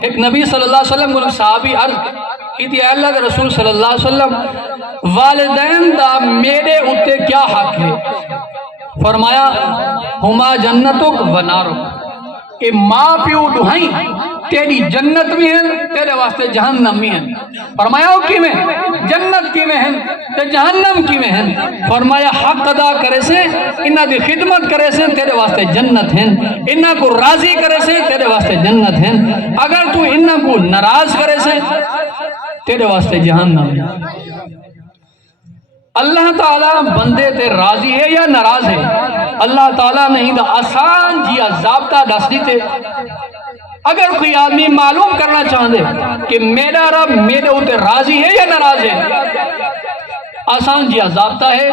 ایک نبی صلی اللہ علیہ وسلم کو صحابی عرض کی تھی، اے اللہ کے رسول صلی اللہ علیہ وسلم والدین دا میرے اتے کیا حق ہے؟ فرمایا ہما جنتک و نارک، کہ ماں پیو دہائیں تیری جنت بھی ہیں تیرے واسطے جہنم بھی ہیں۔ فرمایا وہ کی میں جنت کی میں ہیں تے جہنم کی میں ہیں۔ فرمایا حق ادا کرے سے انہاں دی خدمت کرے سے تیرے واسطے جنت ہیں، انہاں کو راضی کرے سے تیرے واسطے جنت ہیں، اگر تو انہاں کو ناراض کرے سے تیرے واسطے جہنم ہے۔ اللہ تعالیٰ بندے تے راضی ہے یا ناراض ہے؟ اللہ تعالیٰ نے ہی دا آسان جیا ضابطہ دس دیتے۔ اگر کوئی آدمی معلوم کرنا چاہتے کہ میرا رب میرے اوتے راضی ہے یا ناراض ہے، آسان جیا ضابطہ ہے،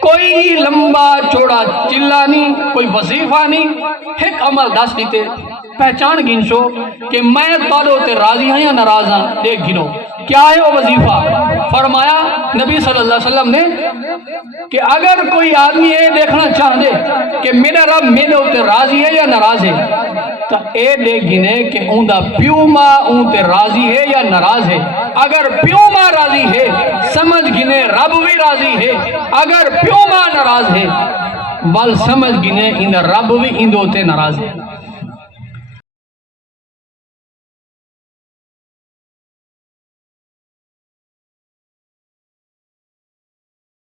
کوئی لمبا چوڑا چلا نہیں، کوئی وظیفہ نہیں، ایک عمل دس دیتے، پہچان گنشو کہ میں تالو تے راضی ہوں یا ناراض ہوں، دیکھ گنو کیا ہے وہ وظیفہ۔ فرمایا نبی صلی اللہ علیہ وسلم نے کہ اگر کوئی آدمی یہ دیکھنا چاہتے کہ میرا رب میرے اوتے راضی ہے یا ناراض ہے تو اے دیکھ گنے کہ اون دا پیو ماں اون تے راضی ہے یا ناراض ہے۔ اگر پیو ماں راضی ہے سمجھ گنے رب بھی راضی ہے، اگر پیو ماں ناراض ہے ول سمجھ گنے ان رب بھی اندو تے ناراض ہے۔